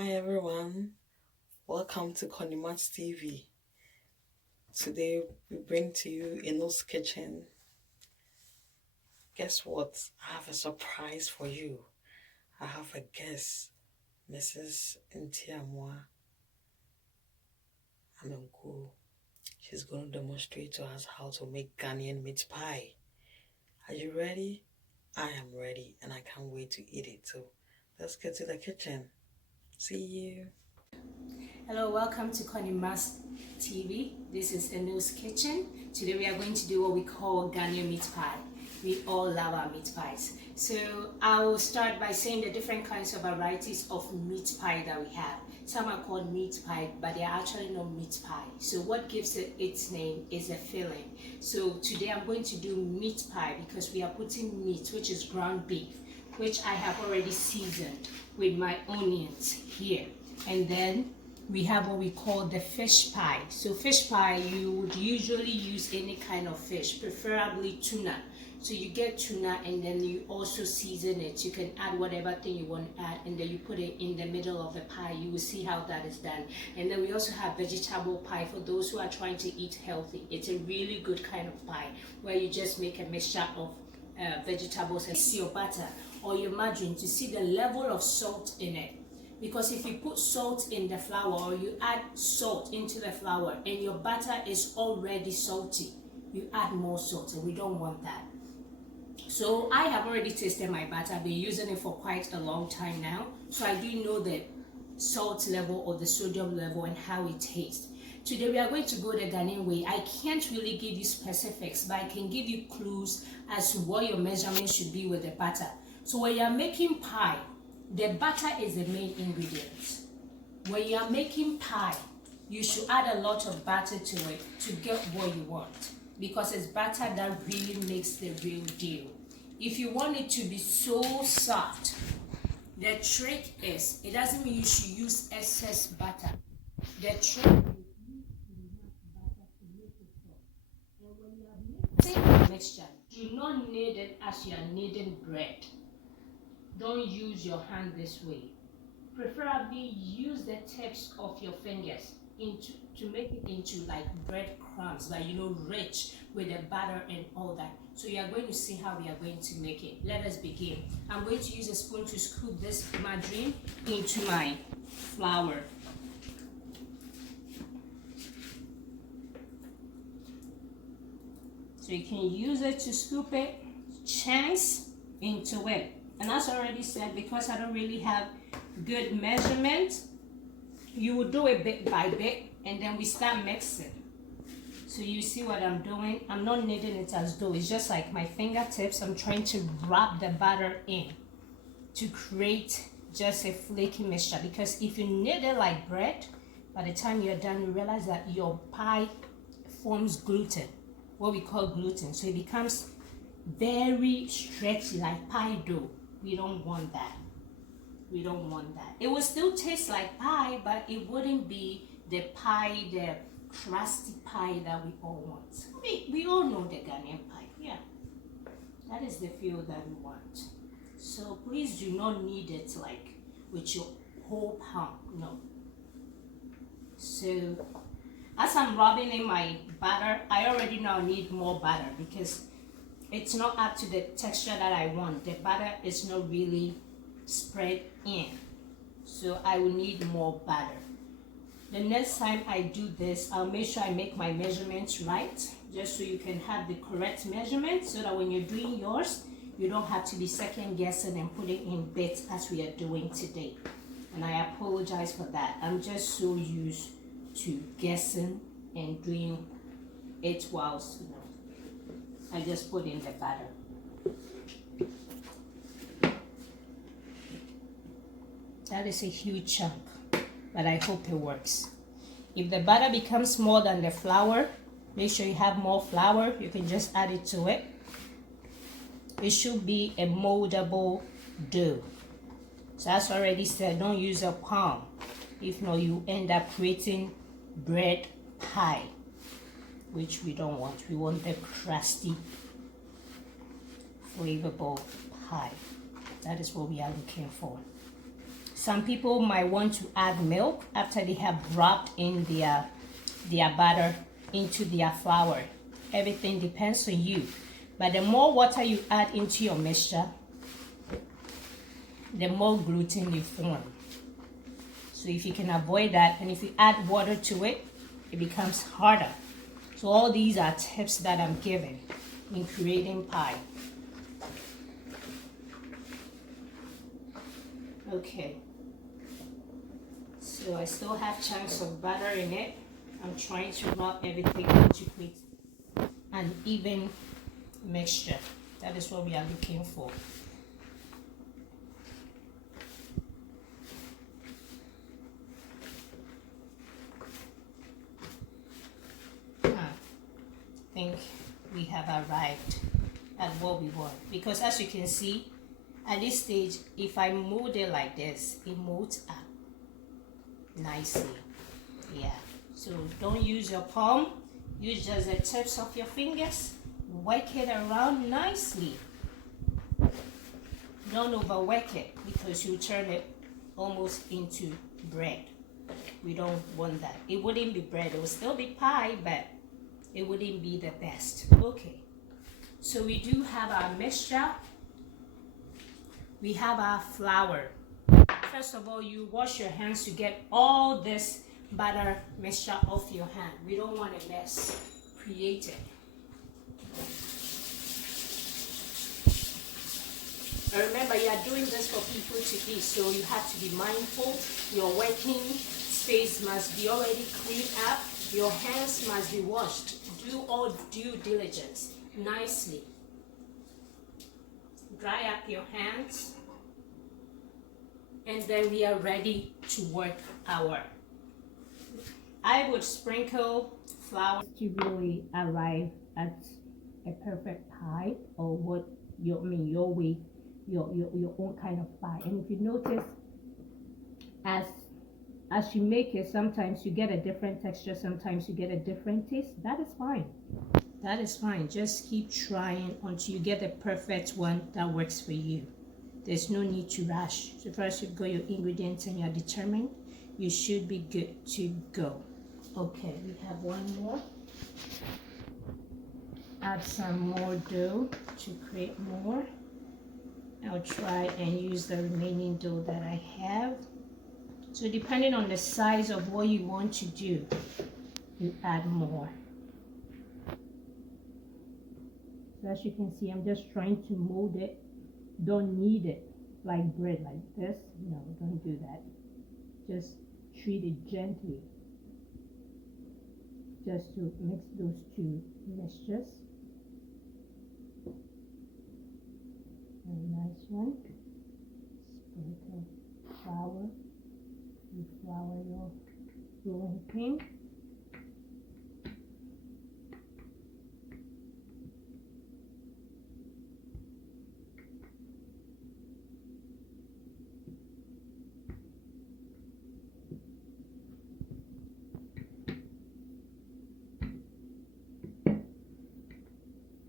Hi everyone, welcome to CONNIEMARTS TV. Today we bring to you Eno's Kitchen. Guess what? I have a surprise for you. I have a guest, Mrs. Ntiamwa Amenku. She's going to demonstrate to us how to make Ghanaian meat pie. Are you ready? I am ready and I can't wait to eat it too. Let's get to the kitchen. See you. Hello, welcome to CONNIEMARTS TV. This is Eno's Kitchen. Today we are going to do what we call Ghanaian meat pie. We all love our meat pies. So I will start by saying the different kinds of varieties of meat pie that we have. Some are called meat pie, but they are actually not meat pie. So what gives it its name is a filling. So today I'm going to do meat pie because we are putting meat, which is ground beef, which I have already seasoned with my onions here. And then we have what we call the fish pie. So fish pie, you would usually use any kind of fish, preferably tuna. So you get tuna and then you also season it. You can add whatever thing you want to add and then you put it in the middle of the pie. You will see how that is done. And then we also have vegetable pie for those who are trying to eat healthy. It's a really good kind of pie where you just make a mixture of vegetables and your butter or your margarine to see the level of salt in it. Because if you put salt in the flour or you add salt into the flour and your butter is already salty, you add more salt and we don't want that. So I have already tasted my butter. I've been using it for quite a long time now. So I do know the salt level or the sodium level and how it tastes. Today we are going to go the Ghanaian way. I can't really give you specifics, but I can give you clues as to what your measurement should be with the butter. So when you are making pie, the butter is the main ingredient. When you are making pie, you should add a lot of butter to it to get what you want, because it's butter that really makes the real deal. If you want it to be so soft, the trick is, it doesn't mean you should use excess butter. The trick is use enough butter to make it soft. And when you are mixing the mixture, do not knead it as you are kneading bread. Don't use your hand this way. Preferably use the tips of your fingers to make it into like bread crumbs, like rich with the butter and all that. So you are going to see how we are going to make it. Let us begin. I'm going to use a spoon to scoop this margarine into my flour. So you can use it to scoop it chunks into it. And as I already said, because I don't really have good measurement, you will do it bit by bit and then we start mixing. So you see what I'm doing? I'm not kneading it as dough. It's just like my fingertips. I'm trying to wrap the batter in to create just a flaky mixture. Because if you knead it like bread, by the time you're done, you realize that your pie forms gluten, what we call gluten. So it becomes very stretchy like pie dough. We don't want that. We don't want that. It will still taste like pie, but it wouldn't be the pie, the crusty pie that we all want. We all know the Ghanaian pie. Yeah, that is the feel that we want. So please do not knead it like with your whole palm. No. So as I'm rubbing in my butter, I already now need more butter because it's not up to the texture that I want. The butter is not really spread in. So I will need more butter. The next time I do this, I'll make sure I make my measurements right, just so you can have the correct measurement, so that when you're doing yours, you don't have to be second guessing and putting in bits as we are doing today. And I apologize for that. I'm just so used to guessing and doing it whilst, I just put in the butter. That is a huge chunk, but I hope it works. If the butter becomes more than the flour, make sure you have more flour. You can just add it to it. It should be a moldable dough. So as already said, don't use a palm. If not, you end up creating bread pie, which we don't want. We want the crusty, flavorful pie. That is what we are looking for. Some people might want to add milk after they have rubbed in their batter into their flour. Everything depends on you. But the more water you add into your mixture, the more gluten you form. So if you can avoid that, and if you add water to it, it becomes harder. So all these are tips that I'm giving in creating pie. Okay. So I still have chunks of butter in it. I'm trying to rub everything to create an even mixture. That is what we are looking for. I think we have arrived at what we want, because as you can see at this stage, if I mold it like this, it molds up nicely. Yeah, so don't use your palm, use just the tips of your fingers, work it around nicely. Don't overwork it, because you turn it almost into bread. We don't want that. It wouldn't be bread, it would still be pie, but it wouldn't be the best. Okay, so we do have our mixture. We have our flour. First of all, you wash your hands to get all this batter mixture off your hand. We don't want a mess created. And remember, you are doing this for people to eat, so you have to be mindful. Your working space must be already cleaned up. Your hands must be washed. Do all due diligence nicely. Dry up your hands, and then we are ready to work our. I would sprinkle flour to really arrive at a perfect pie, or what your way, your own kind of pie. And if you notice, as you make it, sometimes you get a different texture, sometimes you get a different taste. That is fine. That is fine. Just keep trying until you get the perfect one that works for you. There's no need to rush. So first you've got your ingredients and you're determined, you should be good to go. Okay, we have one more. Add some more dough to create more. I'll try and use the remaining dough that I have. So depending on the size of what you want to do, you add more. So as you can see, I'm just trying to mold it. Don't knead it like bread like this. No, don't do that. Just treat it gently. Just to mix those two mixtures. A nice one. Sprinkle flour. You flour your rolling pin.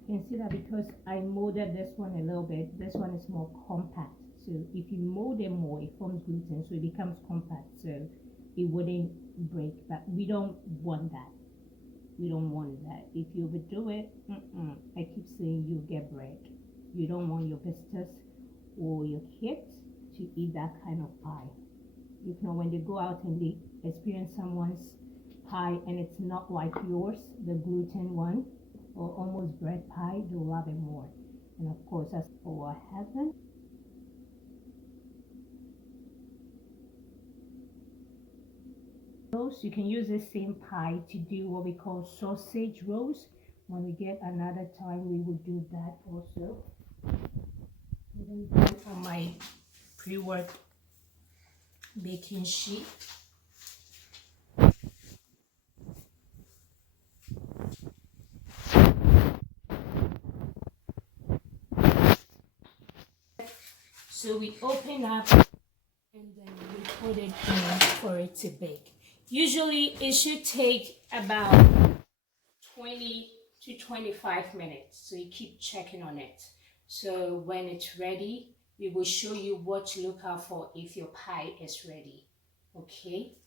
You can see that because I molded this one a little bit, this one is more compact. So if you mold it more, it forms gluten, so it becomes compact, so it wouldn't break. But we don't want that. We don't want that. If you overdo it, I keep saying you get bread. You don't want your visitors or your kids to eat that kind of pie. If not, when they go out and they experience someone's pie and it's not like yours, the gluten one, or almost bread pie, they'll love it more. And of course, that's for heaven. You can use this same pie to do what we call sausage rolls. When we get another time, we will do that also. And then on my pre-worked baking sheet. So we open up and then we put it in for it to bake. Usually it should take about 20 to 25 minutes. So you keep checking on it. So when it's ready, we will show you what to look out for if your pie is ready. Okay,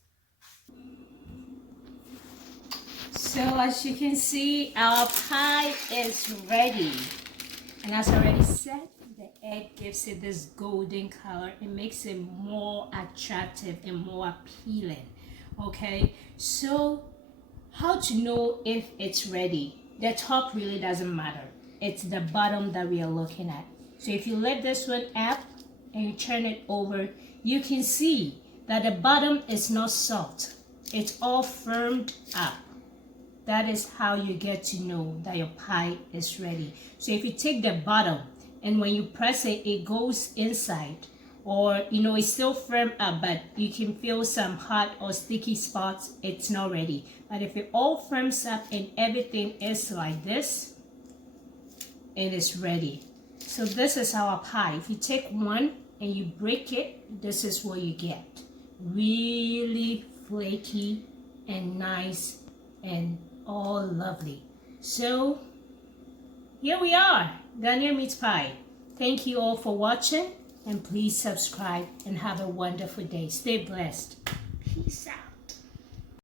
so as you can see, our pie is ready, and as I already said, the egg gives it this golden color. It makes it more attractive and more appealing. Okay, so how to know if it's ready? The top really doesn't matter. It's the bottom that we are looking at. So if you lift this one up and you turn it over, you can see that the bottom is not soft. It's all firmed up. That is how you get to know that your pie is ready. So if you take the bottom and when you press it, it goes inside, or it's still firm up, but you can feel some hot or sticky spots, it's not ready. But if it all firms up and everything is like this, it is ready. So this is our pie. If you take one and you break it, this is what you get. Really flaky and nice and all lovely. So here we are, Ghanaian Meat Pie. Thank you all for watching, and please subscribe and have a wonderful day. Stay blessed. Peace out.